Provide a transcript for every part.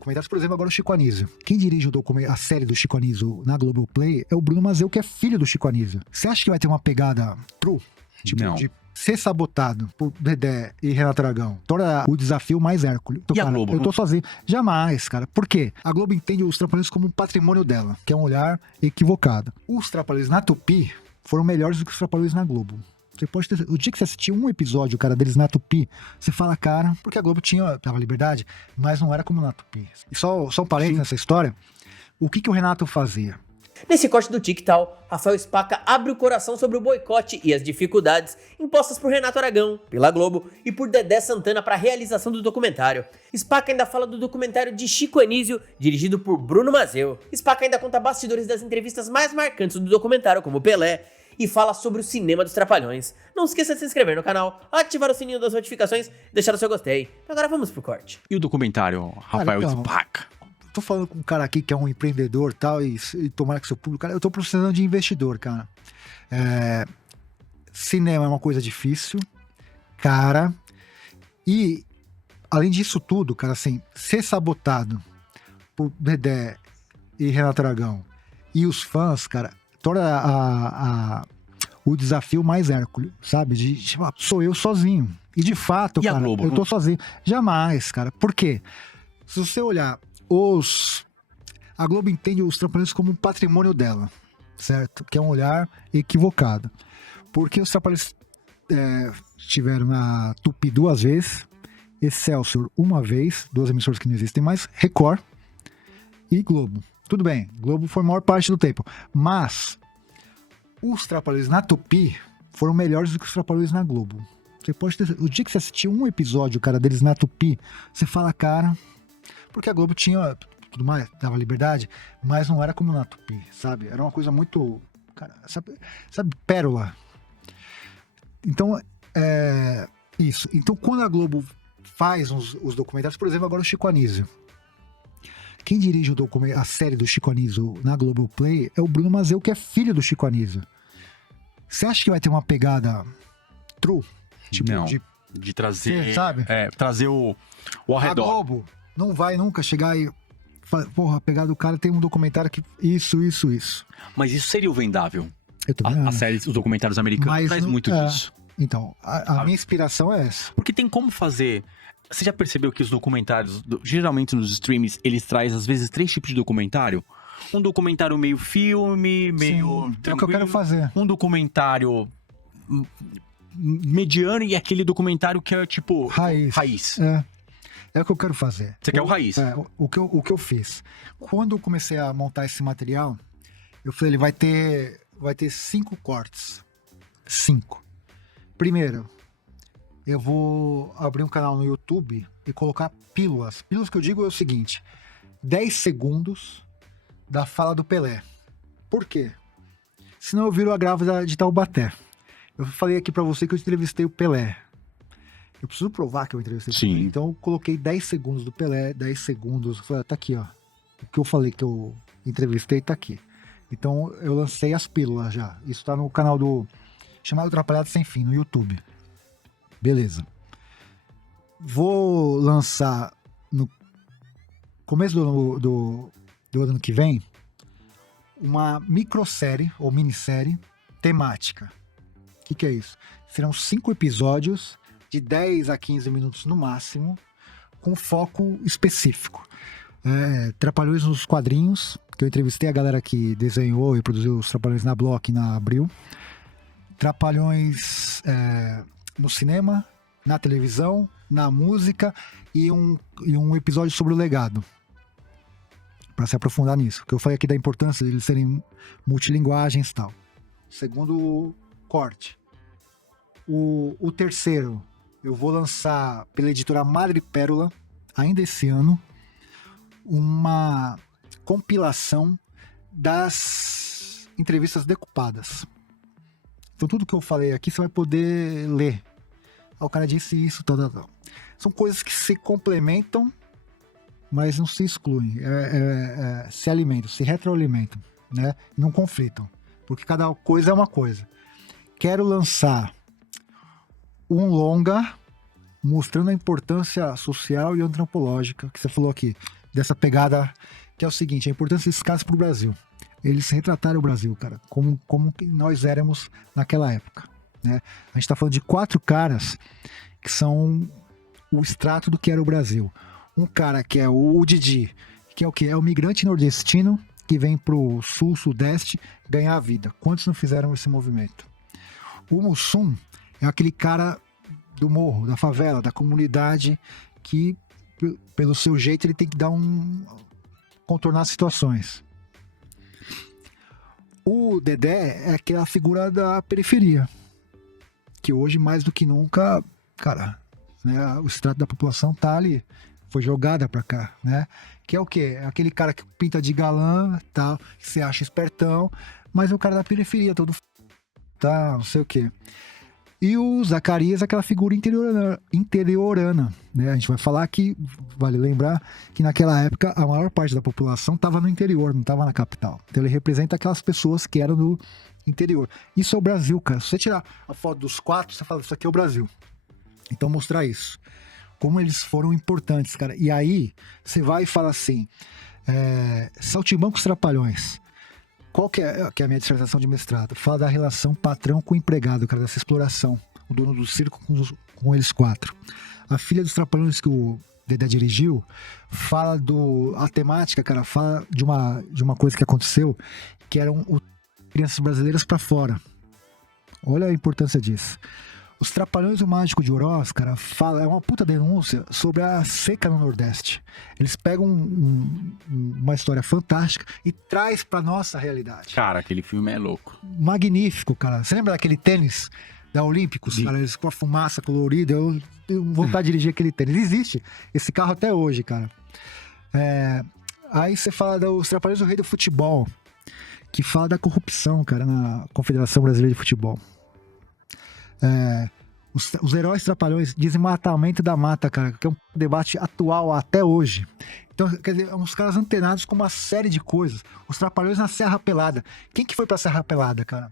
Comentários, por exemplo, agora o Chico Anísio. Quem dirige a série do Chico Anísio na Globoplay é o Bruno Mazeu, que é filho do Chico Anísio. Você acha que vai ter uma pegada true? Tipo, Não. de ser sabotado por Dedé e Renato Aragão torna o desafio mais Hércules. E a Globo? Eu tô sozinho. Jamais, cara. Por quê? A Globo entende os Trapalhões como um patrimônio dela, que é um olhar equivocado. Os Trapalhões na Tupi foram melhores do que os Trapalhões na Globo. Você pode ter... O dia que você assistir um episódio, cara, deles na Tupi, você fala, cara, porque a Globo tava liberdade, mas não era como na Tupi. E só um parênteses nessa história, o que o Renato fazia? Nesse corte do TikTok, Rafael Spaca abre o coração sobre o boicote e as dificuldades impostas por Renato Aragão, pela Globo e por Dedé Santana para a realização do documentário. Spaca ainda fala do documentário de Chico Anísio, dirigido por Bruno Mazeu. Spaca ainda conta bastidores das entrevistas mais marcantes do documentário, como Pelé, e fala sobre o cinema dos Trapalhões. Não esqueça de se inscrever no canal, ativar o sininho das notificações e deixar o seu gostei. Agora vamos pro corte. E o documentário, Rafael então, Spaca? Tô falando com um cara aqui que é um empreendedor tal, e tomara que seu público... Cara, eu tô precisando de investidor, cara. Cinema é uma coisa difícil, cara. E, além disso tudo, cara, assim, ser sabotado por Dedé e Renato Aragão e os fãs, cara, torna o desafio mais Hércules, sabe? Sou eu sozinho. E de fato, cara, eu tô sozinho. Jamais, cara. Por quê? Se você olhar, a Globo entende os Trapalhões como um patrimônio dela, certo? Que é um olhar equivocado. Porque os Trapalhões estiveram na Tupi 2 vezes, Excelsior 1 vez, 2 emissoras que não existem mais, Record e Globo. Tudo bem, Globo foi a maior parte do tempo. Mas os Trapalhões na Tupi foram melhores do que os Trapalhões na Globo. Você pode ter... O dia que você assistir um episódio, cara, deles na Tupi, você fala, cara... Porque a Globo tinha tudo mais, dava liberdade, mas não era como na Tupi, sabe? Era uma coisa muito... Cara, sabe pérola. Então, isso. Então, quando a Globo faz os documentários, por exemplo, agora o Chico Anísio. Quem dirige a série do Chico Anísio na Globoplay é o Bruno Mazeu, que é filho do Chico Anísio. Você acha que vai ter uma pegada true? Tipo, não, de trazer... sabe? Trazer o ao redor. A Globo não vai nunca chegar e... Porra, a pegada do cara tem um documentário que... Isso. Mas isso seria o vendável. Eu tô A série, os documentários americanos traz muito disso. Então, a minha inspiração é essa. Porque tem como fazer... Você já percebeu que os documentários, geralmente nos streams, eles trazem às vezes 3 tipos de documentário? Um documentário meio filme, meio tranquilo. É o que eu quero fazer. Um documentário mediano e aquele documentário que é tipo... Raiz. É o que eu quero fazer. Você quer o raiz? O que eu fiz. Quando eu comecei a montar esse material, eu falei, ele vai ter 5 cortes. 5. Primeiro, eu vou abrir um canal no YouTube e colocar pílulas. Pílulas que eu digo é o seguinte: 10 segundos da fala do Pelé. Por quê? Senão eu viro a grávida de Taubaté. Eu falei aqui pra você que eu entrevistei o Pelé. Eu preciso provar que eu entrevistei o Pelé. Então eu coloquei 10 segundos do Pelé, 10 segundos. Eu falei, tá aqui, ó. O que eu falei que eu entrevistei tá aqui. Então eu lancei as pílulas já. Isso tá no canal chamado Atrapalhado Sem Fim, no YouTube. Beleza. Vou lançar no começo do ano que vem uma microsérie ou minissérie temática. O que é isso? Serão 5 episódios de 10 a 15 minutos no máximo, com foco específico. Trapalhões nos quadrinhos, que eu entrevistei a galera que desenhou e produziu os Trapalhões na Block na Abril. Trapalhões no cinema, na televisão, na música e um episódio sobre o legado. Para se aprofundar nisso. Que eu falei aqui da importância de eles serem multilinguagens e tal. Segundo corte. O terceiro, eu vou lançar pela editora Madrepérola, ainda esse ano, uma compilação das entrevistas decupadas. Então tudo que eu falei aqui você vai poder ler. O cara disse isso, tal. São coisas que se complementam, mas não se excluem. Se alimentam, se retroalimentam, né? Não conflitam. Porque cada coisa é uma coisa. Quero lançar um longa mostrando a importância social e antropológica que você falou aqui dessa pegada, que é o seguinte, a importância desses caras pro Brasil. Eles retrataram o Brasil, cara, como que nós éramos naquela época, né? A gente tá falando de 4 caras que são o extrato do que era o Brasil. Um cara que é o Didi, que é o quê? É o migrante nordestino que vem pro sul, sudeste ganhar a vida. Quantos não fizeram esse movimento? O Mussum é aquele cara do morro, da favela, da comunidade, que pelo seu jeito ele tem que contornar situações. O Dedé é aquela figura da periferia, que hoje mais do que nunca, cara, né, o extrato da população tá ali, foi jogada pra cá, né? Que é o quê? É aquele cara que pinta de galã, tá, que você acha espertão, mas é o cara da periferia, todo tá, não sei o quê. E o Zacarias é aquela figura interiorana, né? A gente vai falar que, vale lembrar, que naquela época a maior parte da população estava no interior, não estava na capital. Então ele representa aquelas pessoas que eram do interior. Isso é o Brasil, cara. Se você tirar a foto dos 4, você fala, isso aqui é o Brasil. Então mostrar isso. Como eles foram importantes, cara. E aí, você vai e fala assim, Saltimbancos Trapalhões. Qual que é a minha dissertação de mestrado? Fala da relação patrão com empregado, cara, dessa exploração. O dono do circo com eles 4. A filha dos Trapalhões que o Dedé dirigiu fala a temática, cara, fala de uma coisa que aconteceu, que eram crianças brasileiras pra fora. Olha a importância disso. Os Trapalhões e o Mágico de Oroz, cara, é uma puta denúncia sobre a seca no Nordeste. Eles pegam uma história fantástica e traz pra nossa realidade. Cara, aquele filme é louco. Magnífico, cara. Você lembra daquele tênis da Olímpicos, cara? Eles com a fumaça colorida. Eu tenho vontade de dirigir aquele tênis. Existe esse carro até hoje, cara. Aí você fala dos Trapalhões do Rei do Futebol, que fala da corrupção, cara, na Confederação Brasileira de Futebol. Os heróis Trapalhões, desmatamento da mata, cara, que é um debate atual até hoje. Então, quer dizer, uns caras antenados com uma série de coisas. Os Trapalhões na Serra Pelada. Quem que foi pra Serra Pelada, cara?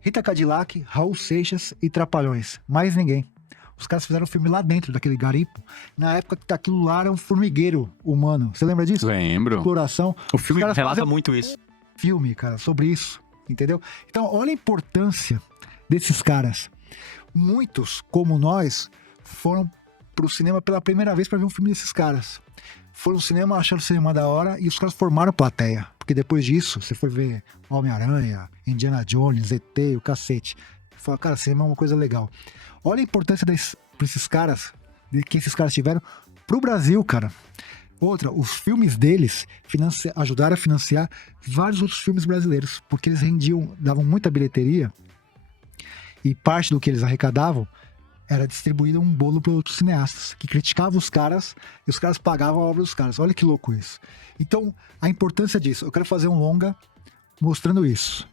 Rita Cadillac, Raul Seixas e Trapalhões. Mais ninguém. Os caras fizeram um filme lá dentro daquele garimpo. Na época que aquilo lá era um formigueiro humano. Você lembra disso? Lembro. Exploração. O filme relata muito isso. Filme, cara, sobre isso. Entendeu? Então, olha a importância desses caras. Muitos, como nós, foram pro cinema pela primeira vez para ver um filme desses caras. Foram no cinema, acharam o cinema da hora e os caras formaram plateia. Porque depois disso, você foi ver Homem-Aranha, Indiana Jones, ET, o cacete. Fala, cara, cinema é uma coisa legal. Olha a importância pra esses caras, que esses caras tiveram pro Brasil, cara. Outra, os filmes deles ajudaram a financiar vários outros filmes brasileiros. Porque eles davam muita bilheteria. E parte do que eles arrecadavam era distribuído um bolo para outros cineastas, que criticavam os caras e os caras pagavam a obra dos caras. Olha que louco isso. Então, a importância disso. Eu quero fazer um longa mostrando isso.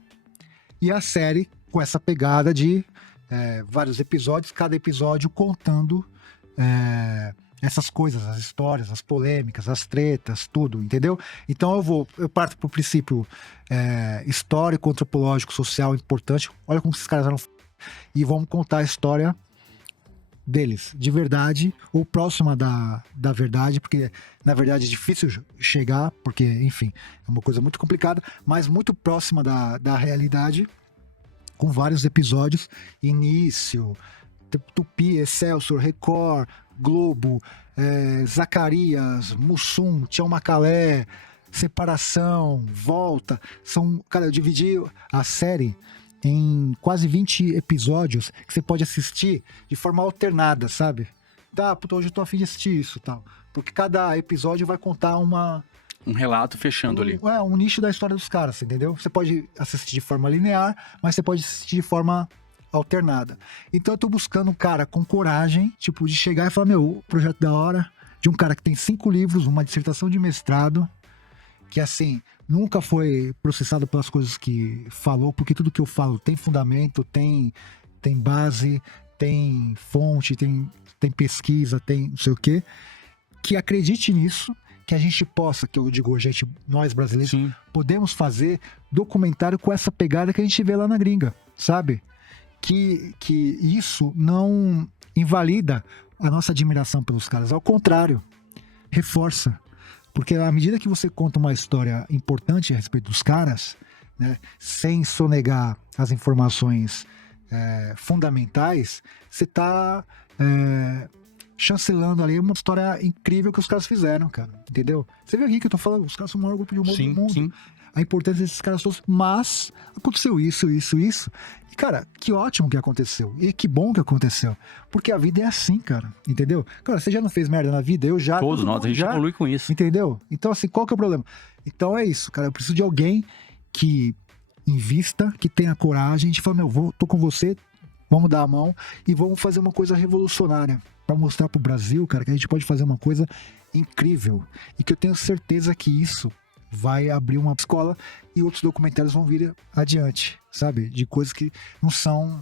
E a série com essa pegada de vários episódios, cada episódio contando essas coisas, as histórias, as polêmicas, as tretas, tudo, entendeu? Então eu parto pro princípio histórico, antropológico, social importante. Olha como esses caras eram. E vamos contar a história deles, de verdade, ou próxima da verdade, porque na verdade é difícil chegar, porque, enfim, é uma coisa muito complicada, mas muito próxima da realidade, com vários episódios, início, Tupi, Excelsior, Record, Globo, Zacarias, Mussum, Tião Macalé, Separação, Volta, cara, eu dividi a série em quase 20 episódios que você pode assistir de forma alternada, sabe? Puta, hoje eu tô a fim de assistir isso e tal. Porque cada episódio vai contar um relato fechando ali. Um nicho da história dos caras, entendeu? Você pode assistir de forma linear, mas você pode assistir de forma alternada. Então eu tô buscando um cara com coragem, tipo, de chegar e falar, meu, projeto da hora, de um cara que tem 5 livros, uma dissertação de mestrado, que assim, nunca foi processado pelas coisas que falou, porque tudo que eu falo tem fundamento, tem base, tem fonte, tem pesquisa, tem não sei o quê, que acredite nisso, que a gente possa, que eu digo, nós brasileiros, sim, podemos fazer documentário com essa pegada que a gente vê lá na gringa, sabe? Que isso não invalida a nossa admiração pelos caras, ao contrário, reforça. Porque à medida que você conta uma história importante a respeito dos caras, né, sem sonegar as informações fundamentais, você tá chancelando ali uma história incrível que os caras fizeram, cara. Entendeu? Você viu aqui que eu tô falando, os caras são o maior grupo de humor do mundo. Sim. A importância desses caras todos, mas aconteceu isso. E, cara, que ótimo que aconteceu. E que bom que aconteceu. Porque a vida é assim, cara. Entendeu? Cara, você já não fez merda na vida? Eu já. Todos nós, a gente evolui com isso. Entendeu? Então, assim, qual que é o problema? Então é isso, cara. Eu preciso de alguém que invista, que tenha coragem de falar, tô com você, vamos dar a mão e vamos fazer uma coisa revolucionária para mostrar pro Brasil, cara, que a gente pode fazer uma coisa incrível. E que eu tenho certeza que isso vai abrir uma escola e outros documentários vão vir adiante, sabe? De coisas que não são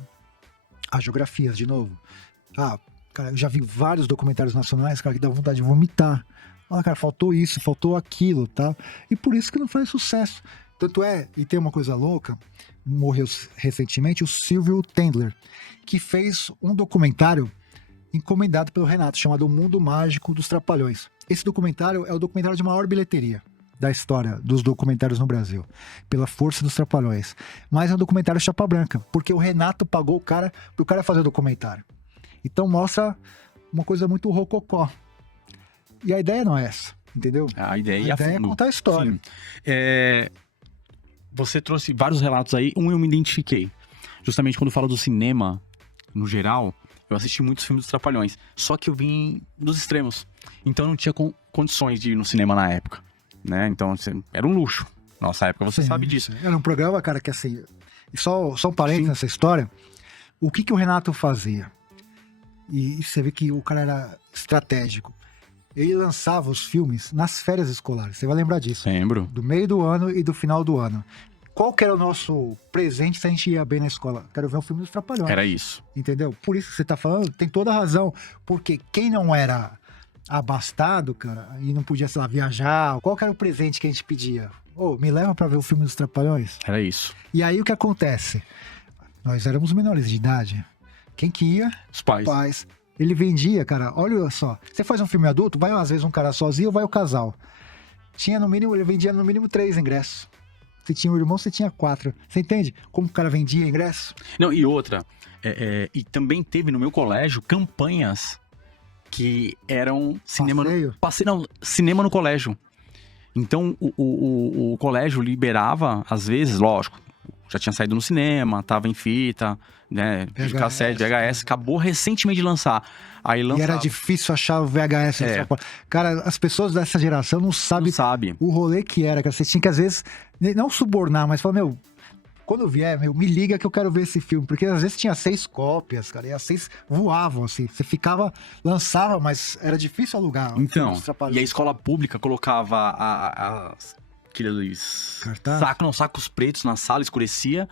agiografias, de novo. Cara, eu já vi vários documentários nacionais, cara, que dá vontade de vomitar. Cara, faltou isso, faltou aquilo, tá? E por isso que não faz sucesso. Tanto e tem uma coisa louca, morreu recentemente o Silvio Tendler, que fez um documentário encomendado pelo Renato, chamado O Mundo Mágico dos Trapalhões. Esse documentário é o documentário de maior bilheteria da história dos documentários no Brasil, pela força dos Trapalhões. Mas é um documentário chapa branca, porque o Renato pagou pro cara fazer o documentário. Então mostra uma coisa muito rococó. E a ideia não é essa, entendeu? A ideia é contar a história. Você trouxe vários relatos aí, eu me identifiquei. Justamente quando fala do cinema, no geral, eu assisti muitos filmes dos Trapalhões. Só que eu vim dos extremos. Então eu não tinha condições de ir no cinema na época, né? Então era um luxo. Nossa época, você sabe disso. Era um programa, cara, que assim... Só um parênteses nessa história. O que o Renato fazia? E você vê que o cara era estratégico. Ele lançava os filmes nas férias escolares. Você vai lembrar disso. Lembro. Do meio do ano e do final do ano. Qual que era o nosso presente se a gente ia bem na escola? Quero ver o filme dos Trapalhões. Era isso. Entendeu? Por isso que você tá falando, tem toda a razão. Porque quem não era abastado, cara, e não podia, sei lá, viajar, qual que era o presente que a gente pedia? Me leva pra ver o filme dos Trapalhões? Era isso. E aí o que acontece? Nós éramos menores de idade. Quem que ia? Os pais. Ele vendia, cara, olha só. Você faz um filme adulto, vai às vezes um cara sozinho ou vai o casal. Ele vendia no mínimo 3 ingressos. Você tinha um irmão, você tinha 4. Você entende? Como o cara vendia ingresso? Não, e outra. E também teve no meu colégio campanhas que eram cinema cinema no colégio. Então o colégio liberava, às vezes, lógico, já tinha saído no cinema, tava em fita, né, de cassete, VHS, acabou recentemente de lançar. Aí lançava. E era difícil achar o VHS. Cara, as pessoas dessa geração não sabem o rolê que era, cara. Você tinha que, às vezes, não subornar, mas falar, quando vier, me liga que eu quero ver esse filme. Porque às vezes tinha 6 cópias, cara, e as 6 voavam, assim. Você lançava, mas era difícil alugar. Então, e a escola pública colocava aqueles sacos pretos na sala, escurecia,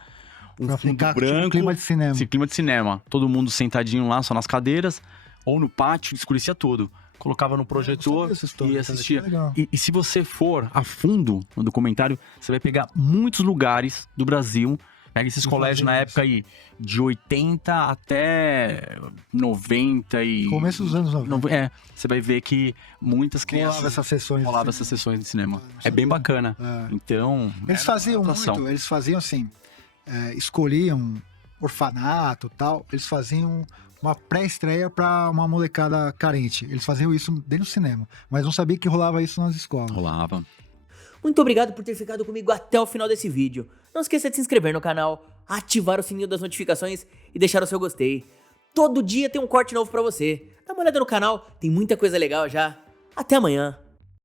um fundo branco, clima de cinema. Esse clima de cinema. Todo mundo sentadinho lá, só nas cadeiras, ou no pátio, escurecia todo. Colocava no projetor e assistia. E se você for a fundo no documentário, você vai pegar muitos lugares do Brasil. Pega esses colégios na época aí, de 80 até 90 e... Começo dos anos 90. Você vai ver que muitas crianças... Rolava essas sessões de cinema. É bem bacana. Então... Eles faziam assim, escolhiam orfanato e tal, eles faziam uma pré-estreia pra uma molecada carente. Eles faziam isso dentro do cinema, mas não sabia que rolava isso nas escolas. Rolava. Muito obrigado por ter ficado comigo até o final desse vídeo. Não esqueça de se inscrever no canal, ativar o sininho das notificações e deixar o seu gostei. Todo dia tem um corte novo pra você. Dá uma olhada no canal, tem muita coisa legal já. Até amanhã.